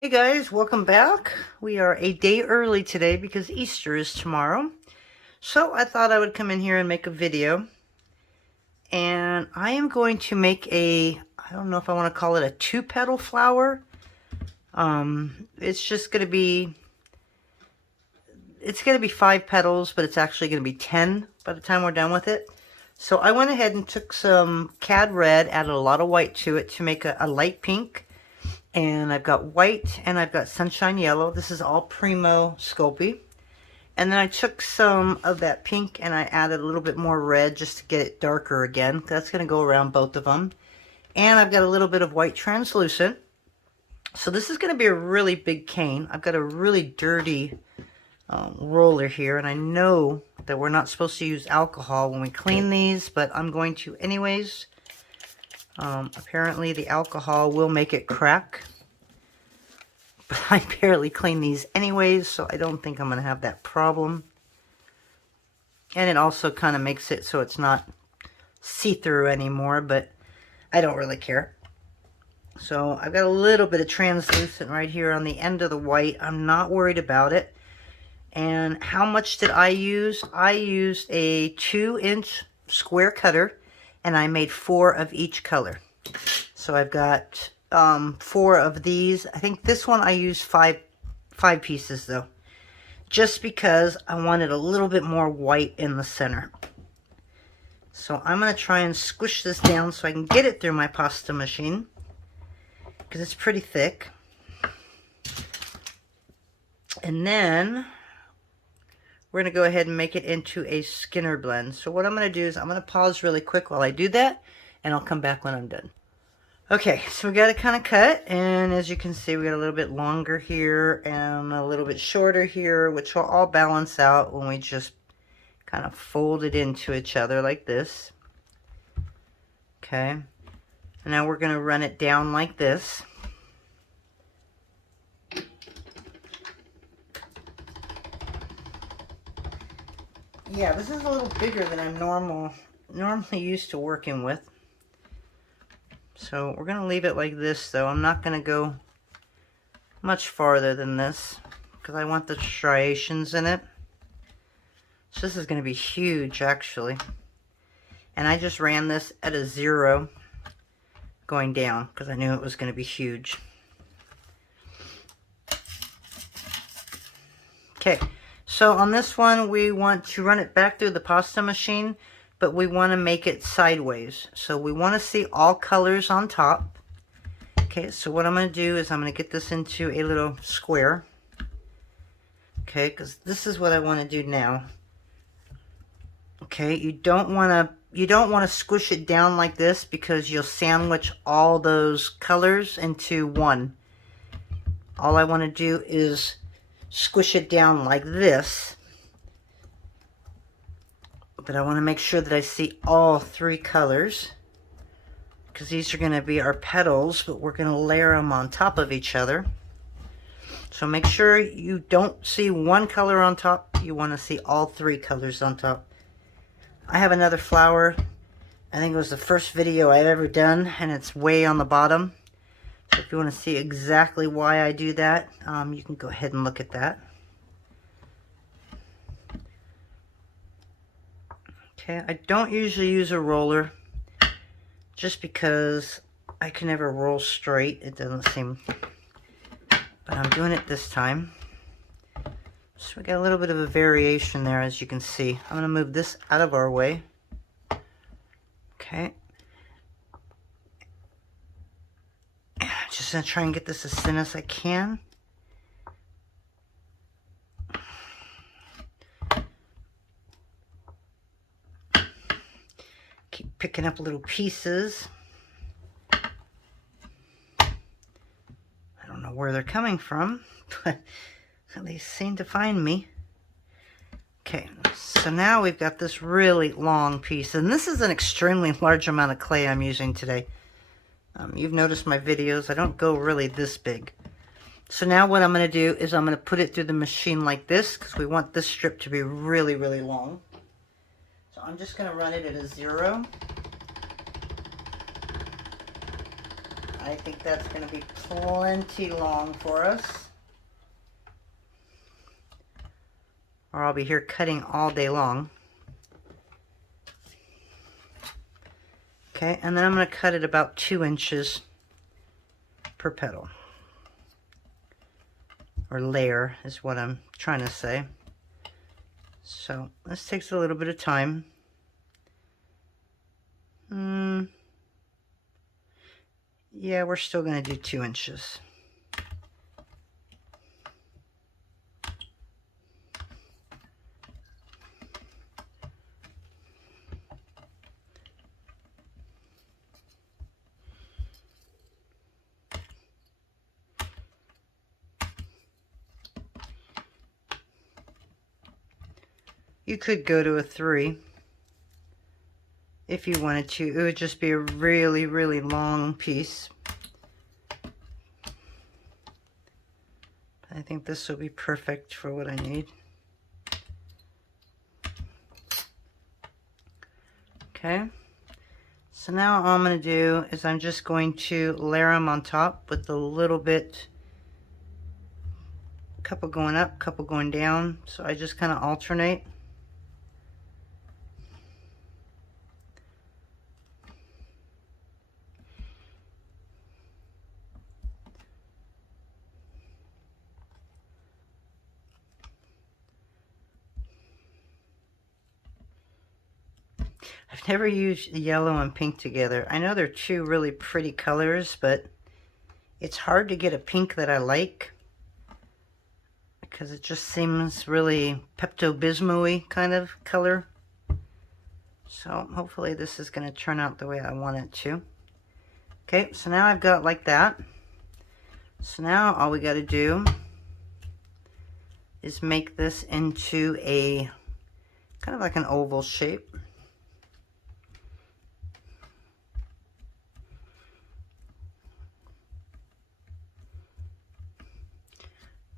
Hey guys, welcome back. We are a day early today because Easter is tomorrow. So I thought I would come in here and make a video. And I am going to make I don't know if I want to call it a 2-petal flower. It's just going to be, it's going to be 5 petals, but it's actually going to be 10 by the time we're done with it. So I went ahead and took some cad red, added a lot of white to it to make a light pink. And I've got white and I've got sunshine yellow. This is all Premo Sculpey. And then I took some of that pink and I added a little bit more red just to get it darker again. That's going to go around both of them. And I've got a little bit of white translucent. So this is going to be a really big cane. I've got a really dirty roller here. And I know that we're not supposed to use alcohol when we clean these, but I'm going to anyways. Apparently the alcohol will make it crack, but I barely clean these anyways, so I don't think I'm going to have that problem. And it also kind of makes it so it's not see-through anymore, but I don't really care. So I've got a little bit of translucent right here on the end of the white. I'm not worried about it. And how much did I use? I used a 2-inch square cutter. And I made 4 of each color. So I've got 4 of these. I think this one I used 5 pieces though. Just because I wanted a little bit more white in the center. So I'm going to try and squish this down so I can get it through my pasta machine. Because it's pretty thick. And then we're going to go ahead and make it into a Skinner blend. So what I'm going to do is I'm going to pause really quick while I do that, and I'll come back when I'm done. Okay, so we got it kind of cut, and as you can see, we got a little bit longer here and a little bit shorter here, which will all balance out when we just kind of fold it into each other like this. Okay, and now we're going to run it down like this. Yeah, this is a little bigger than I'm normally used to working with. So we're going to leave it like this though. I'm not going to go much farther than this because I want the striations in it. So this is going to be huge actually. And I just ran this at a 0 going down because I knew it was going to be huge. Okay. So on this one, we want to run it back through the pasta machine, but we want to make it sideways. So we want to see all colors on top. Okay, so what I'm going to do is I'm going to get this into a little square. Okay, because this is what I want to do now. Okay, you don't want to squish it down like this because you'll sandwich all those colors into one. All I want to do is squish it down like this, but I want to make sure that I see all 3 colors because these are going to be our petals, but we're going to layer them on top of each other. So make sure you don't see one color on top, you want to see all 3 colors on top. I have another flower, I think it was the first video I've ever done, and it's way on the bottom. So if you want to see exactly why I do that, you can go ahead and look at that. Okay, I don't usually use a roller just because I can never roll straight. It doesn't seem, but I'm doing it this time. So we got a little bit of a variation there, as you can see. I'm going to move this out of our way. Okay. Just going to try and get this as thin as I can. Keep picking up little pieces. I don't know where they're coming from, but they seem to find me. Okay, so now we've got this really long piece, and this is an extremely large amount of clay I'm using today. You've noticed my videos, I don't go really this big. So now what I'm going to do is I'm going to put it through the machine like this because we want this strip to be really, really long. So I'm just going to run it at a 0. I think that's going to be plenty long for us. Or I'll be here cutting all day long. Okay, and then I'm going to cut it about 2 inches per petal. Or layer is what I'm trying to say. So this takes a little bit of time. Yeah, we're still going to do 2 inches. You could go to a 3 if you wanted to. It would just be a really, really long piece. I think this will be perfect for what I need. Okay. So now all I'm going to do is I'm just going to layer them on top with a little bit, a couple going up, couple going down. So I just kind of alternate. I've never used yellow and pink together. I know they're two really pretty colors, but it's hard to get a pink that I like because it just seems really Pepto-Bismol-y kind of color. So hopefully this is going to turn out the way I want it to. Okay, so now I've got like that. So now all we got to do is make this into a kind of like an oval shape.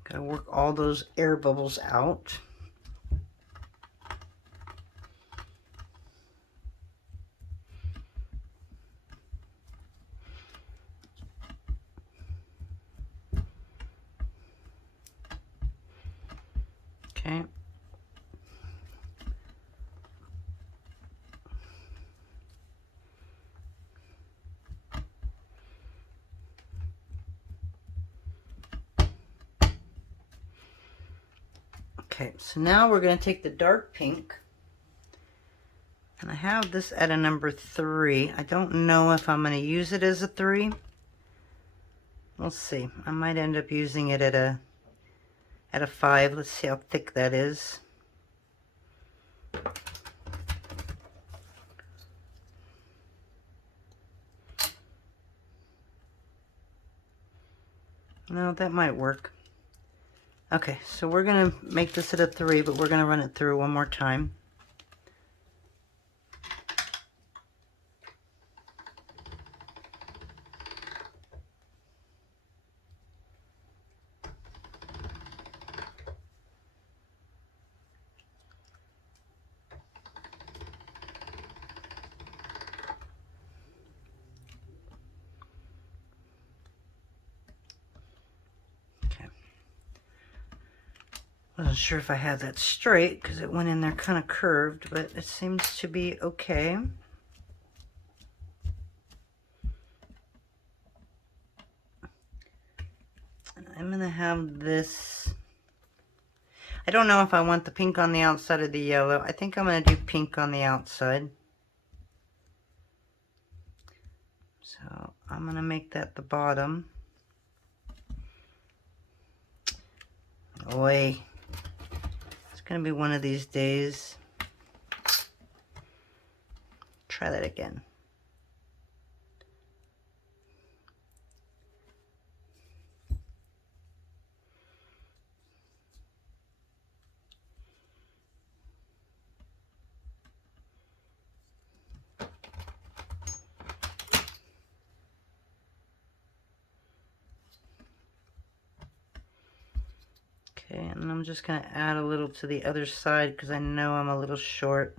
Gotta work all those air bubbles out. Okay. Okay, so now we're going to take the dark pink, and I have this at a number 3. I don't know if I'm going to use it as a 3. We'll see. I might end up using it at a 5. Let's see how thick that is. No, that might work. Okay, so we're going to make this at a 3, but we're going to run it through one more time. Wasn't sure if I had that straight because it went in there kind of curved, but it seems to be okay. And I'm going to have this. I don't know if I want the pink on the outside or the yellow. I think I'm going to do pink on the outside. So I'm going to make that the bottom. Oy. It's going to be one of these days. Try that again. Okay, and I'm just going to add a little to the other side because I know I'm a little short.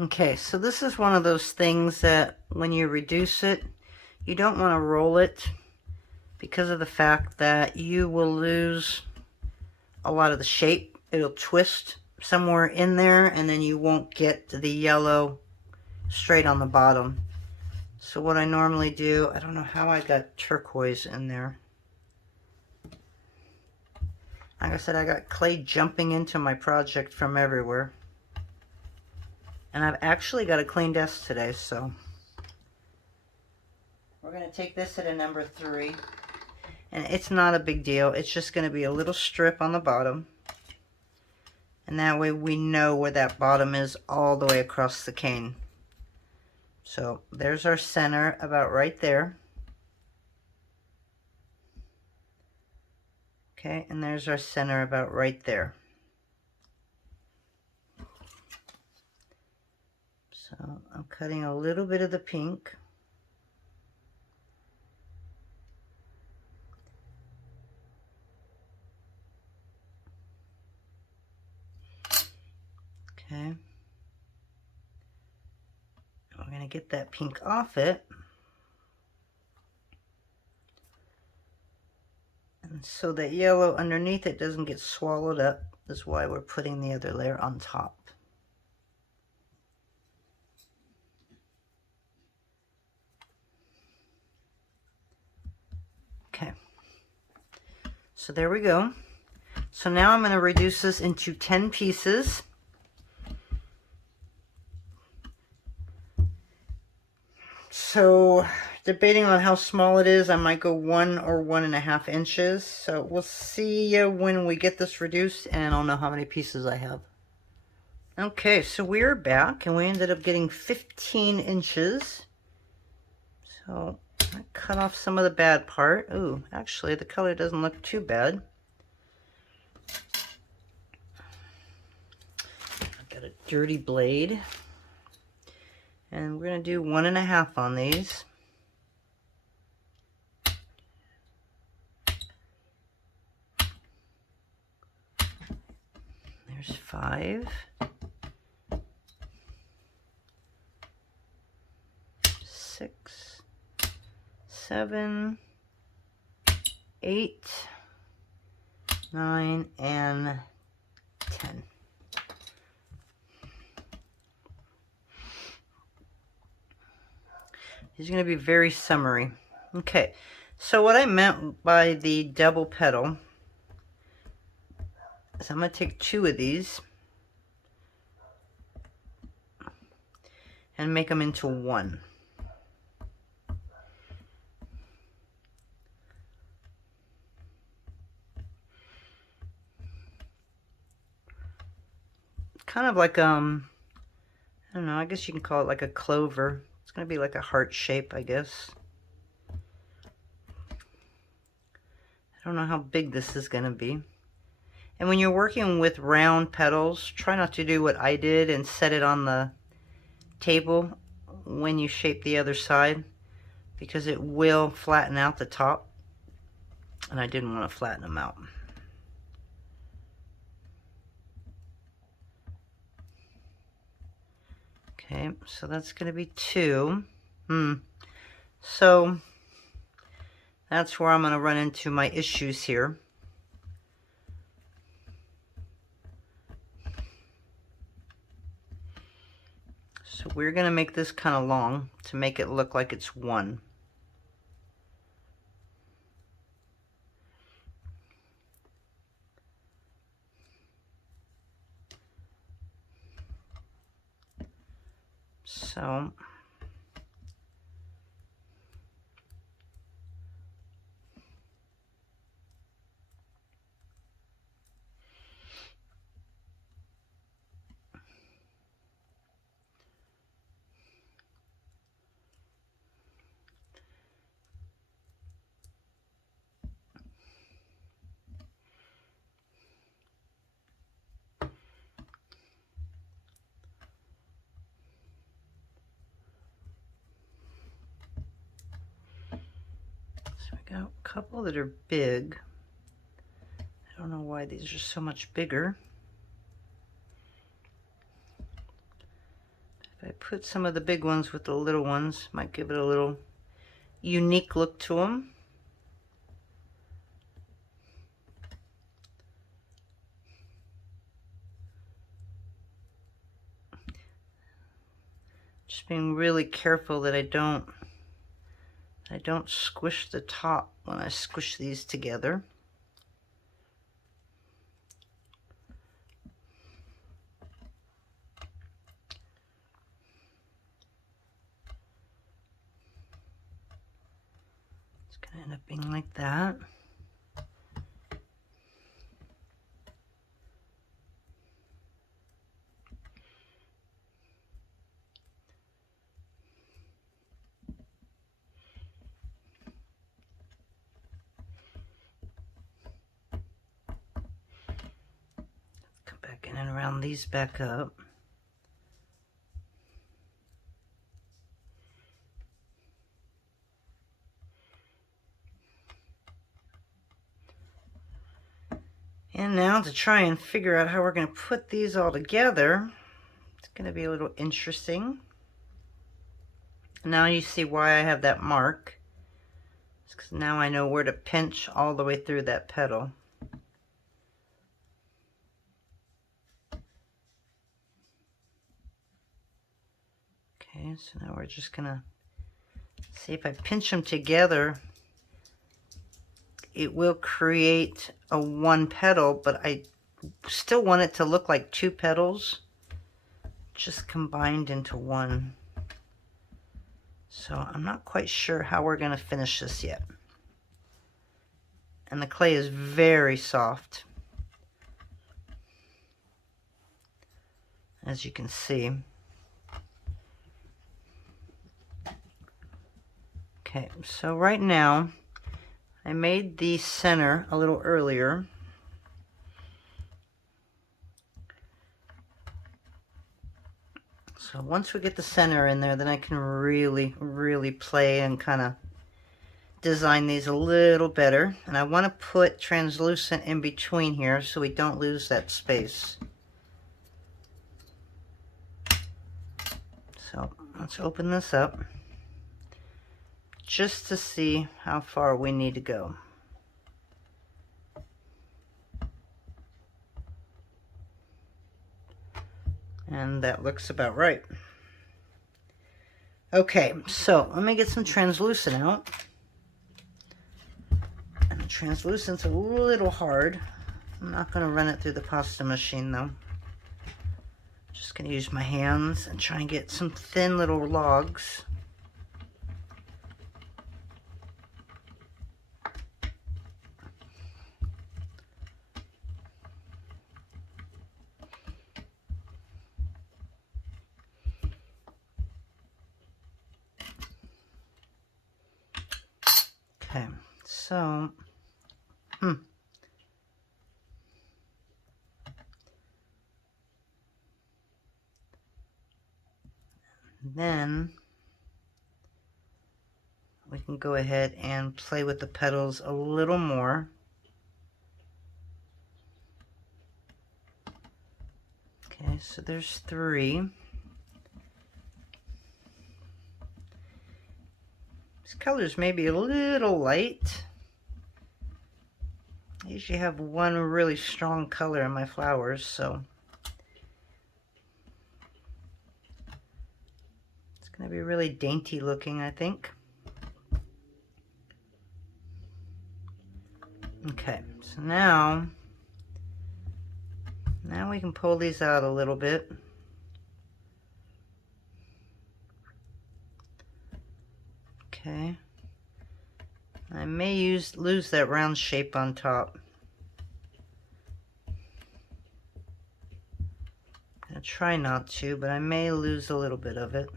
Okay, so this is one of those things that when you reduce it, you don't want to roll it because of the fact that you will lose a lot of the shape. It'll twist somewhere in there and then you won't get the yellow straight on the bottom. So what I normally do, I don't know how I got turquoise in there. Like I said, I got clay jumping into my project from everywhere. And I've actually got a clean desk today, so we're going to take this at a number 3. And it's not a big deal. It's just going to be a little strip on the bottom. And that way we know where that bottom is all the way across the cane. So there's our center about right there. Okay, and there's our center about right there. So I'm cutting a little bit of the pink. Okay. We're going to get that pink off it. And so that yellow underneath it doesn't get swallowed up is why we're putting the other layer on top. Okay. So there we go. So now I'm going to reduce this into 10 pieces. So debating on how small it is, I might go 1 or 1.5 inches. So we'll see when we get this reduced and I'll know how many pieces I have. Okay, so we're back and we ended up getting 15 inches. So I cut off some of the bad part. Ooh, actually the color doesn't look too bad. I've got a dirty blade. And we're going to do 1.5 on these. There's 5. 6, 7, 8, 9, and 10. These are going to be very summary. Okay, so what I meant by the double petal is I'm going to take 2 of these and make them into 1. Kind of like, I don't know, I guess you can call it like a clover. It's going to be like a heart shape, I guess. I don't know how big this is going to be. And when you're working with round petals, try not to do what I did and set it on the table when you shape the other side, because it will flatten out the top. And I didn't want to flatten them out. Okay, so that's going to be 2. So that's where I'm going to run into my issues here. So we're going to make this kind of long to make it look like it's 1. So we got a couple that are big. I don't know why these are so much bigger. If I put some of the big ones with the little ones, might give it a little unique look to them. Just being really careful that I don't squish the top when I squish these together. It's gonna end up being like that. Come back in and round these back up. And now to try and figure out how we're going to put these all together, it's going to be a little interesting. Now you see why I have that mark. It's because now I know where to pinch all the way through that petal. Okay, so now we're just going to see if I pinch them together, it will create a one petal, but I still want it to look like two petals just combined into one. So I'm not quite sure how we're going to finish this yet. And the clay is very soft, as you can see. Okay, so right now I made the center a little earlier. So once we get the center in there, then I can really play and kind of design these a little better. And I want to put translucent in between here so we don't lose that space. So let's open this up just to see how far we need to go. And that looks about right. Okay, so let me get some translucent out. And the translucent's a little hard. I'm not going to run it through the pasta machine though. Just going to use my hands and try and get some thin little logs. Okay, so, then we can go ahead and play with the petals a little more. Okay, so there's 3. These colors may be a little light. I usually have one really strong color in my flowers, so it's going to be really dainty looking, I think. Okay, so now we can pull these out a little bit. Okay. I may lose that round shape on top. I'm going to try not to, but I may lose a little bit of it.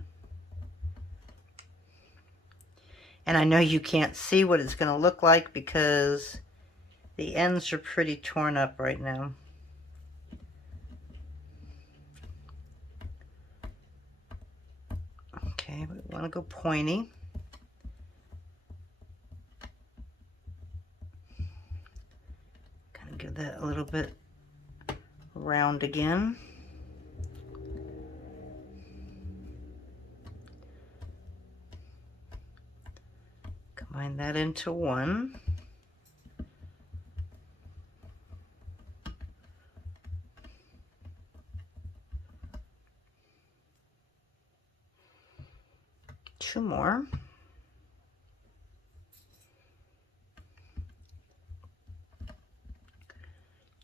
And I know you can't see what it's going to look like because the ends are pretty torn up right now. Okay, we want to go pointy. Kind of give that a little bit round again. Combine that into one. Two more.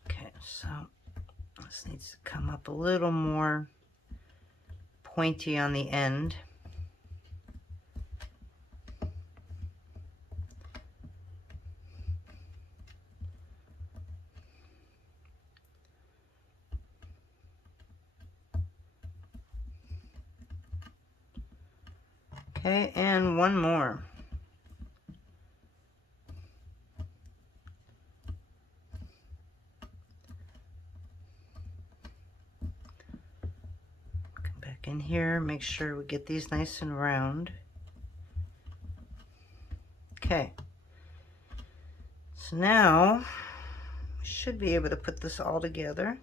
Okay, so this needs to come up a little more pointy on the end. Okay, and one more. Come back in here, make sure we get these nice and round. Okay, so now we should be able to put this all together.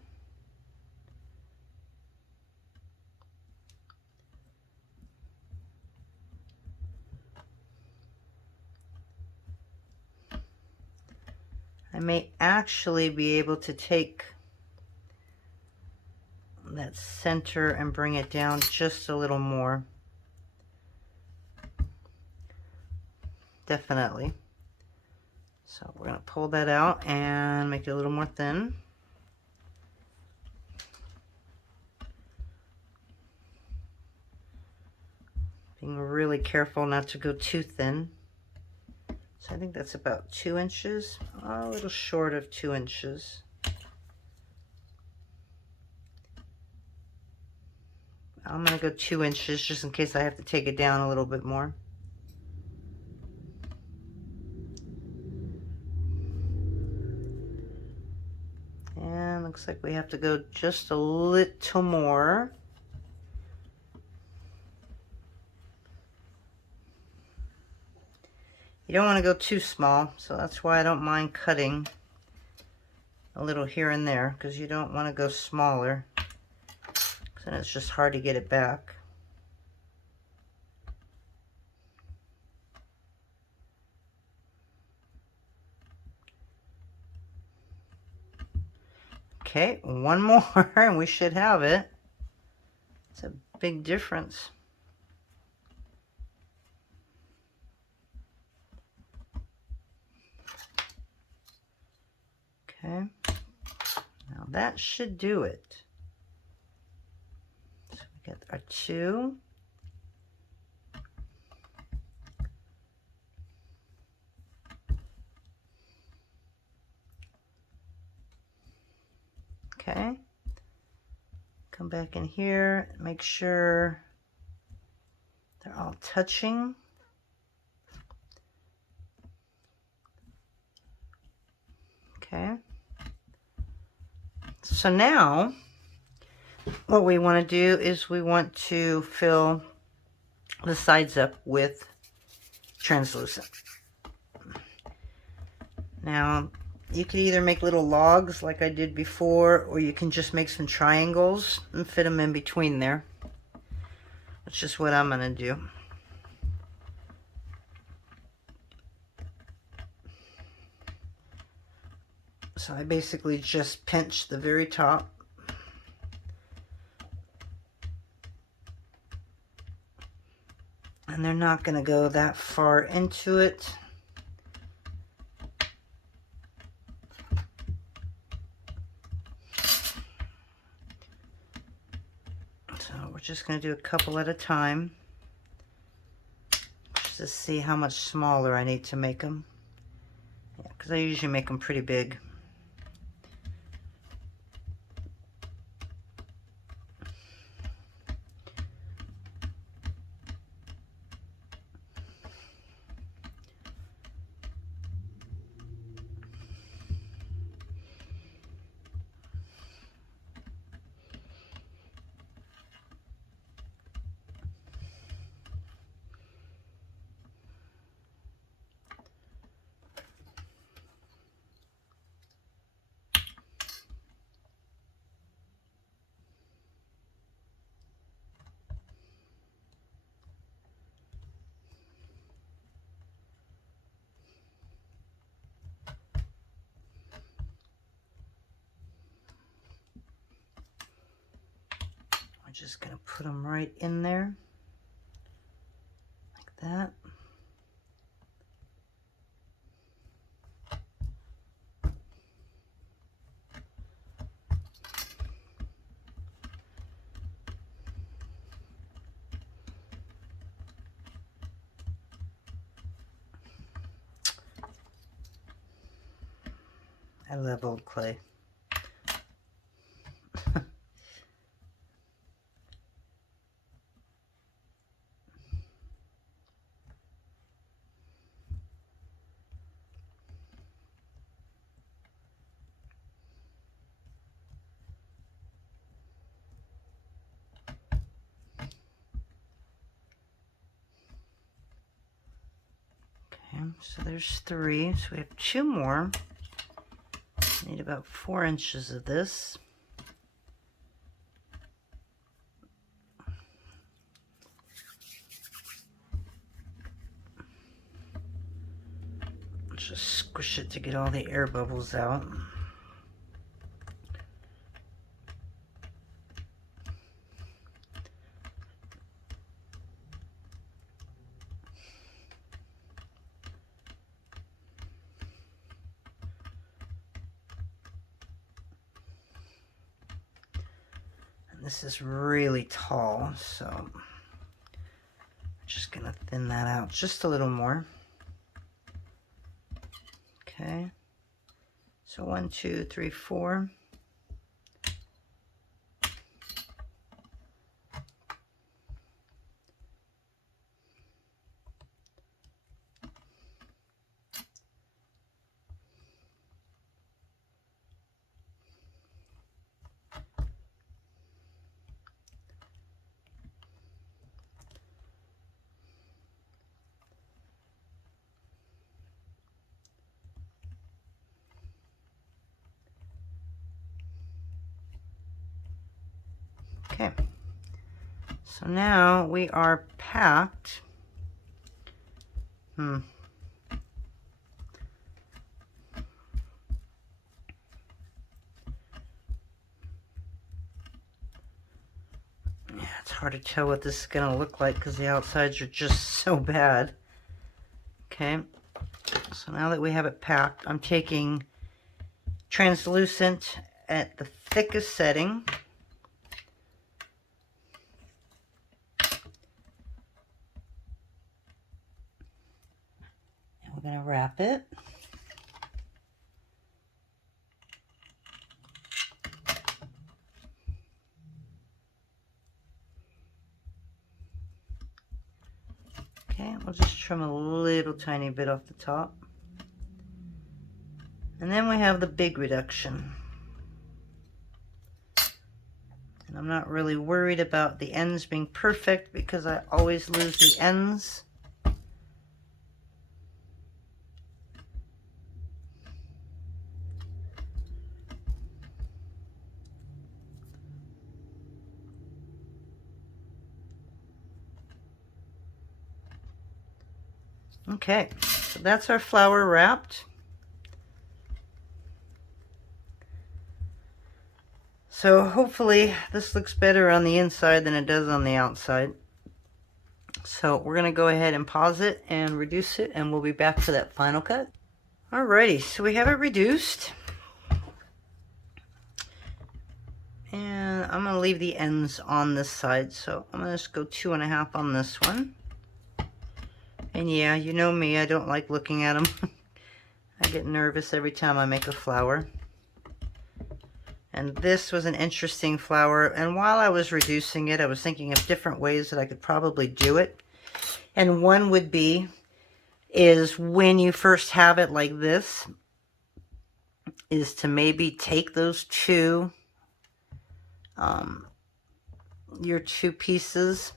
I may actually be able to take that center and bring it down just a little more. Definitely. So we're going to pull that out and make it a little more thin. Being really careful not to go too thin. So I think that's about 2 inches, a little short of 2 inches. I'm going to go 2 inches just in case I have to take it down a little bit more. And looks like we have to go just a little more. You don't want to go too small, so that's why I don't mind cutting a little here and there, because you don't want to go smaller, because then it's just hard to get it back. Okay, one more and we should have it. It's a big difference. Okay, now that should do it. So we got our 2. Okay, come back in here, make sure they're all touching. Okay, so now what we want to do is we want to fill the sides up with translucent. Now you could either make little logs like I did before, or you can just make some triangles and fit them in between there. That's just what I'm going to do. So I basically just pinch the very top. And they're not going to go that far into it. So we're just going to do a couple at a time, just to see how much smaller I need to make them. Yeah, because I usually make them pretty big. just gonna put them right in there, like that. I love old clay. Okay, so there's 3. So we have 2 more. Need about 4 inches of this. Just squish it to get all the air bubbles out. This is really tall, so I'm just gonna thin that out just a little more. Okay, so 1, 2, 3, 4. Okay, so now we are packed. Yeah, it's hard to tell what this is going to look like because the outsides are just so bad. Okay, so now that we have it packed, I'm taking translucent at the thickest setting. And we're going to wrap it. Okay, we'll just trim a little tiny bit off the top. And then we have the big reduction. And I'm not really worried about the ends being perfect because I always lose the ends. Okay, so that's our flower wrapped. So hopefully this looks better on the inside than it does on the outside. So we're going to go ahead and pause it and reduce it, and we'll be back for that final cut. Alrighty, so we have it reduced. And I'm going to leave the ends on this side, so I'm going to just go 2.5 on this one. And yeah, you know me, I don't like looking at them. I get nervous every time I make a flower. And this was an interesting flower, and while I was reducing it, I was thinking of different ways that I could probably do it. And one would be, is when you first have it like this, is to maybe take those two, your 2 pieces.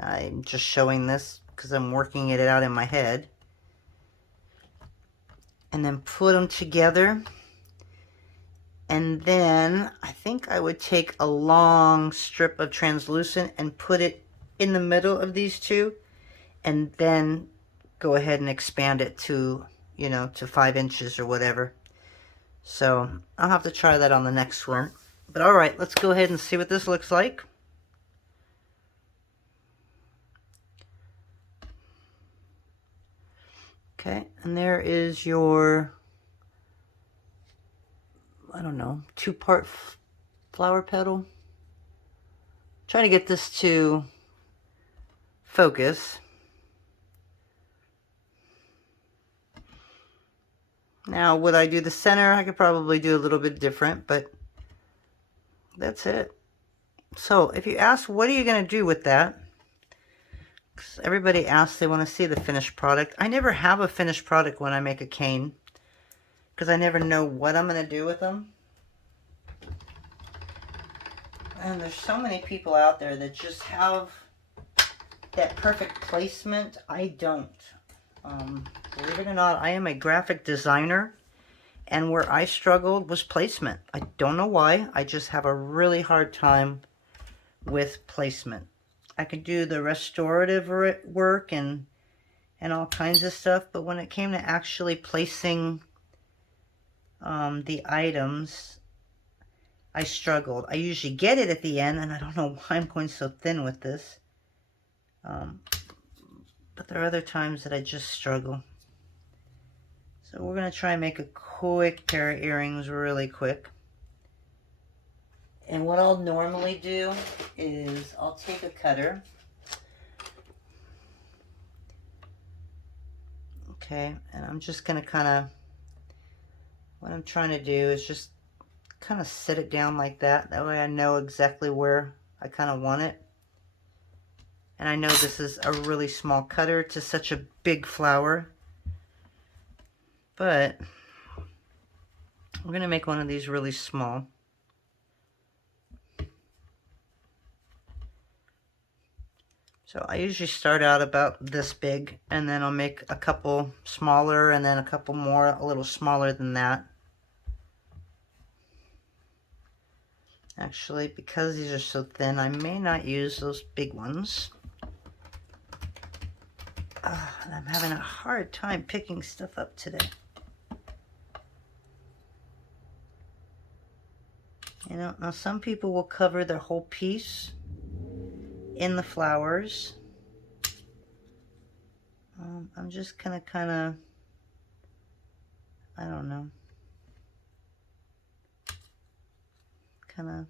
I'm just showing this because I'm working it out in my head. And then put them together. And then I think I would take a long strip of translucent and put it in the middle of these 2. And then go ahead and expand it to, you know, to 5 inches or whatever. So I'll have to try that on the next one. But all right, let's go ahead and see what this looks like. Okay, and there is your, I don't know, 2-part flower petal. Trying to get this to focus. Now, would I do the center? I could probably do a little bit different, but that's it. So if you ask, what are you going to do with that? 'Cause everybody asks, they want to see the finished product. I never have a finished product when I make a cane, because I never know what I'm going to do with them. And there's so many people out there that just have that perfect placement. I don't. Believe it or not, I am a graphic designer, and where I struggled was placement. I don't know why. I just have a really hard time with placement. I could do the restorative work and all kinds of stuff, but when it came to actually placing the items, I struggled. I usually get it at the end, and I don't know why I'm going so thin with this. But there are other times that I just struggle. So we're going to try and make a quick pair of earrings really quick. And what I'll normally do is I'll take a cutter. Okay, and I'm just going to kind of, what I'm trying to do is just kind of set it down like that. That way I know exactly where I kind of want it. And I know this is a really small cutter to such a big flower. But we're going to make one of these really small. So I usually start out about this big, and then I'll make a couple smaller, and then a couple more a little smaller than that. Actually, because these are so thin, I may not use those big ones. I'm having a hard time picking stuff up today. You know, now some people will cover their whole piece in the flowers. I'm just gonna kind of, I don't know, kind of,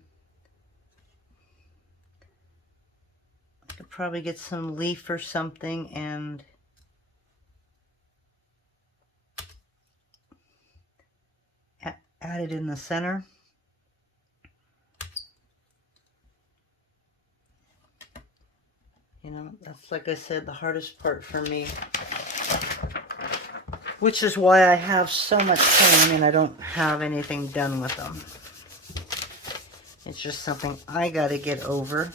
I could probably get some leaf or something and add it in the center. You know, that's, like I said, the hardest part for me. Which is why I have so much pain and I don't have anything done with them. It's just something I got to get over.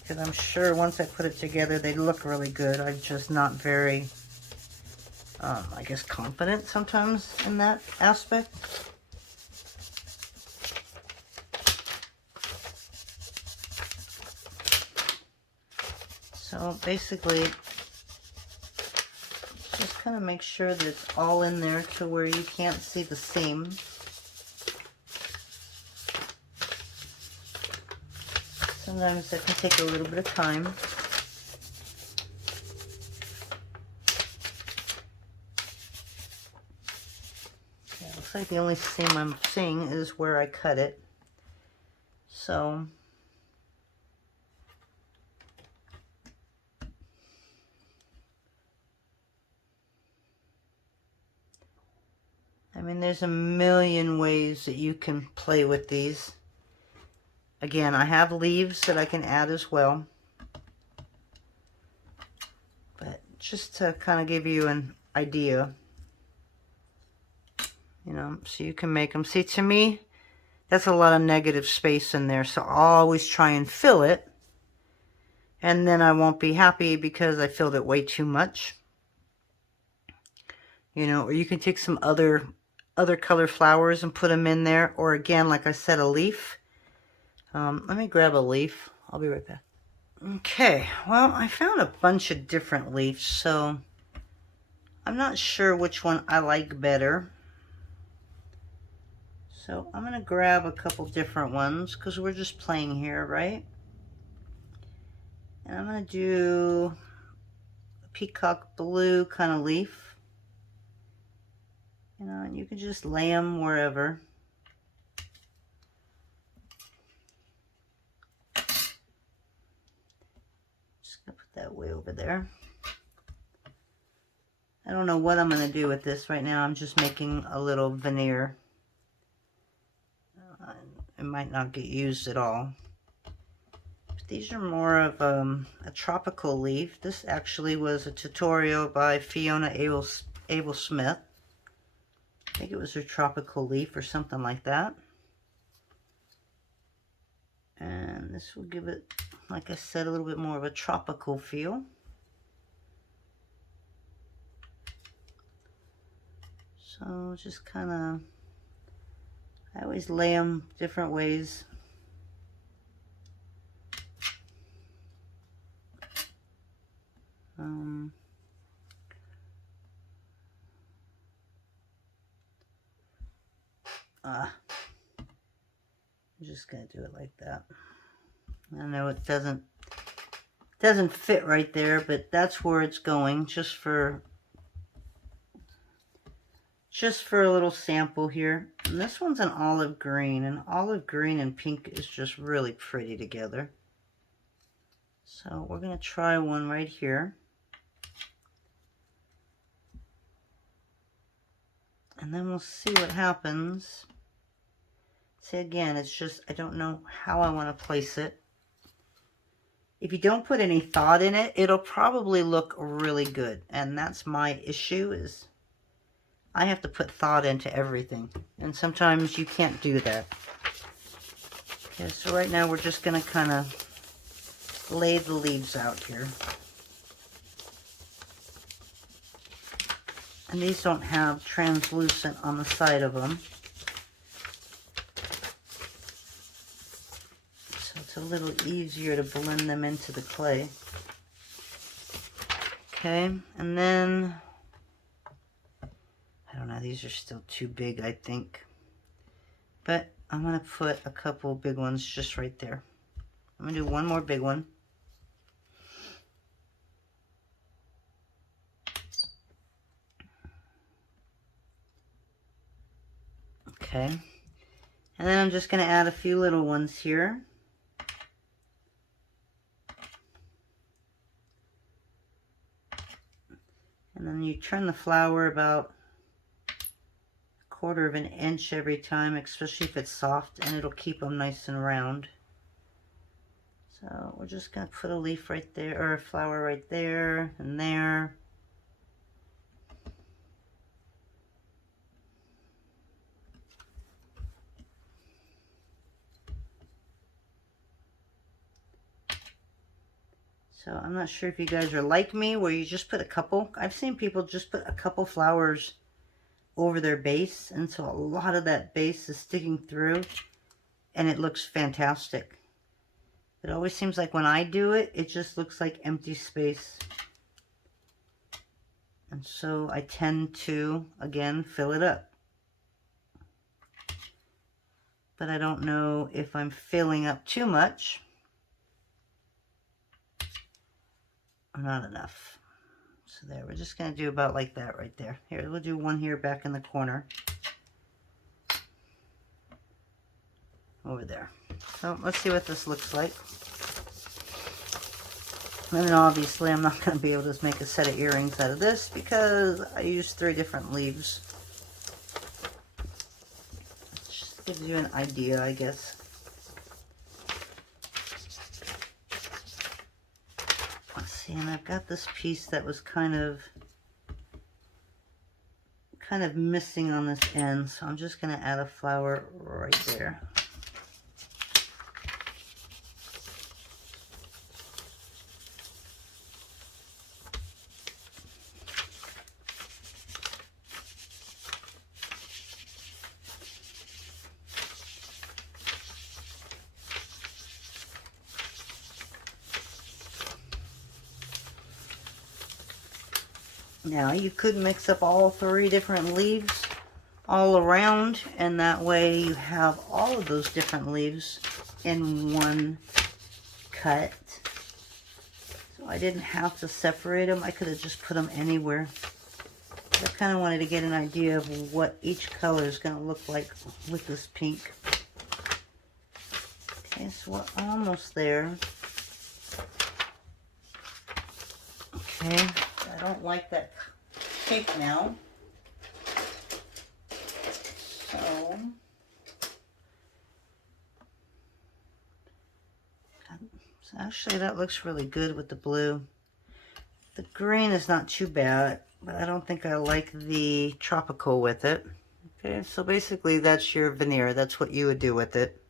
Because I'm sure once I put it together, they look really good. I'm just not very, I guess, confident sometimes in that aspect. So basically, just kind of make sure that it's all in there to where you can't see the seam. Sometimes that can take a little bit of time. Yeah, looks like the only seam I'm seeing is where I cut it. So I mean, there's a million ways that you can play with these. Again, I have leaves that I can add as well. But just to kind of give you an idea, you know, so you can make them. See, to me, that's a lot of negative space in there. So I'll always try and fill it. And then I won't be happy because I filled it way too much. You know, or you can take some other color flowers and put them in there. Or again, like I said, a leaf. Let me grab a leaf. I'll be right back. Okay, well, I found a bunch of different leaves, so I'm not sure which one I like better. So I'm going to grab a couple different ones because we're just playing here, right? And I'm going to do a peacock blue kind of leaf. You know, and you can just lay them wherever. Just gonna put that way over there. I don't know what I'm gonna do with this right now. I'm just making a little veneer. It might not get used at all. But these are more of a tropical leaf. This actually was a tutorial by Fiona Abel Smith. I think it was her tropical leaf or something like that. And this will give it, like I said, a little bit more of a tropical feel. So just kind of, I always lay them different ways. I'm just gonna do it like that. I know it doesn't fit right there, but that's where it's going, just for a little sample here. And this one's an olive green, and olive green and pink is just really pretty together. So we're gonna try one right here. And then we'll see what happens. See, again, it's just, I don't know how I want to place it. If you don't put any thought in it, it'll probably look really good. And that's my issue, is I have to put thought into everything. And sometimes you can't do that. Okay, so right now we're just going to kind of lay the leaves out here. And these don't have translucent on the side of them. So it's a little easier to blend them into the clay. Okay, and then, I don't know, these are still too big, I think. But I'm going to put a couple big ones just right there. I'm going to do one more big one. Okay, and then I'm just going to add a few little ones here. And then you turn the flower about 1/4 of an inch every time, especially if it's soft, and it'll keep them nice and round. So we're just going to put a leaf right there, or a flower right there, and there. So I'm not sure if you guys are like me, where you just put a couple. I've seen people just put a couple flowers over their base, and so a lot of that base is sticking through, and it looks fantastic. It always seems like when I do it, it just looks like empty space. And so I tend to, again, fill it up. But I don't know if I'm filling up too much or not enough. So there, we're just going to do about like that right there. Here, we'll do one here back in the corner. Over there. So let's see what this looks like. And then obviously I'm not going to be able to make a set of earrings out of this because I used 3 different leaves. Just gives you an idea, I guess. Let's see, and I've got this piece that was kind of missing on this end, so I'm just going to add a flower right there. Now you could mix up all 3 different leaves all around, and that way you have all of those different leaves in one cut. So I didn't have to separate them. I could have just put them anywhere. I kind of wanted to get an idea of what each color is going to look like with this pink. Okay, so we're almost there. Okay, I don't like that shape now. So, actually that looks really good with the blue. The green is not too bad, but I don't think I like the tropical with it. Okay, so basically that's your veneer. That's what you would do with it.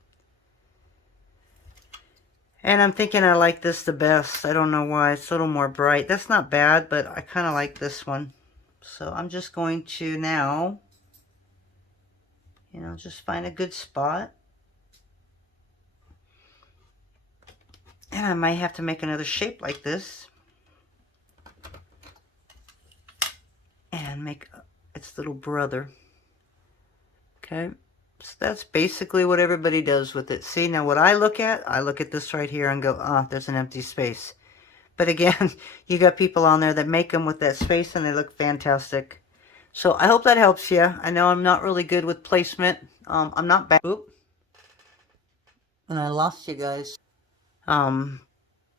And I'm thinking I like this the best. I don't know why. It's a little more bright. That's not bad, but I kind of like this one. So I'm just going to now, just find a good spot. And I might have to make another shape like this. And make its little brother. Okay. So that's basically what everybody does with it. See, now what I look at this right here and go, oh, there's an empty space. But again, you got people on there that make them with that space and they look fantastic. So I hope that helps you. I know I'm not really good with placement. I'm not bad. Oop. And I lost you guys. But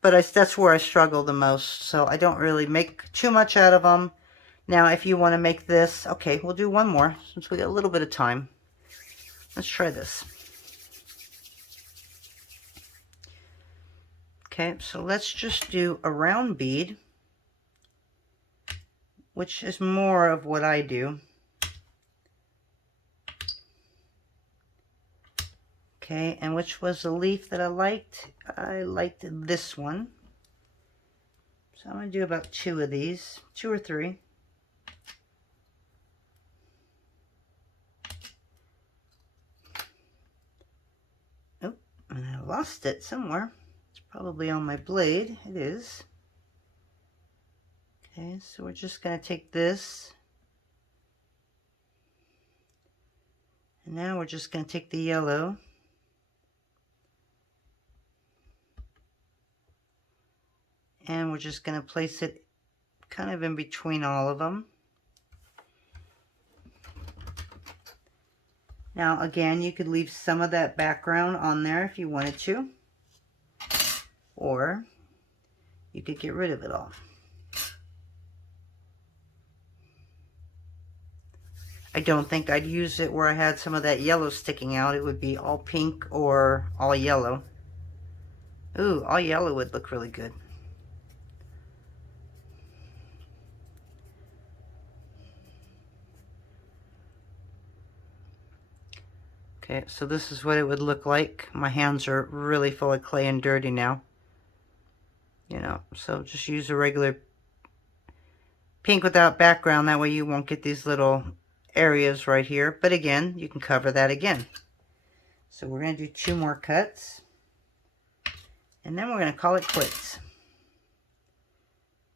that's where I struggle the most. So I don't really make too much out of them. Now, if you want to make this, okay, we'll do one more since we got a little bit of time. Let's try this. Okay, so let's just do a round bead, which is more of what I do. Okay, and which was the leaf that I liked? I liked this one. So I'm going to do about 2 of these, 2 or 3. Oh, and I lost it somewhere. It's probably on my blade. It is. Okay, so we're just going to take this. And now we're just going to take the yellow. And we're just going to place it kind of in between all of them. Now again, you could leave some of that background on there if you wanted to. Or you could get rid of it all. I don't think I'd use it where I had some of that yellow sticking out. It would be all pink or all yellow. Ooh, all yellow would look really good. Okay, so this is what it would look like. My hands are really full of clay and dirty now. So just use a regular pink without background. That way you won't get these little areas right here. But again, you can cover that again. So we're going to do 2 more cuts. And then we're going to call it quits.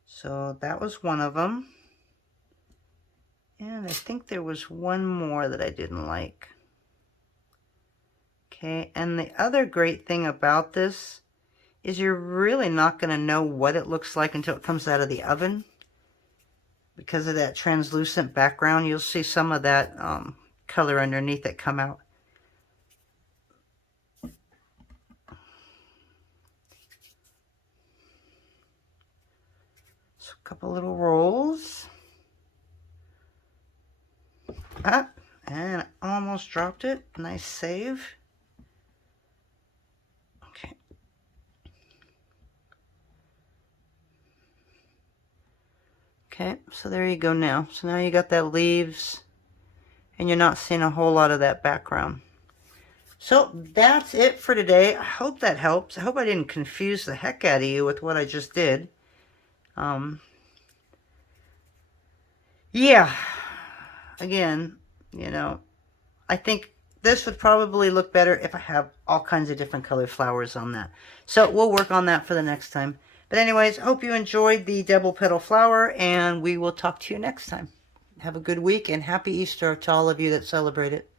So that was one of them. And I think there was one more that I didn't like. Okay, and the other great thing about this is you're really not going to know what it looks like until it comes out of the oven. Because of that translucent background, you'll see some of that color underneath it come out. So a couple little rolls. Up, and I almost dropped it. Nice save. Okay. Okay, so there you go now. So now you got that leaves, and you're not seeing a whole lot of that background. So that's it for today. I hope that helps. I hope I didn't confuse the heck out of you with what I just did. Yeah. Again, I think this would probably look better if I have all kinds of different colored flowers on that. So we'll work on that for the next time. But anyways, I hope you enjoyed the double petal flower, and we will talk to you next time. Have a good week, and happy Easter to all of you that celebrate it.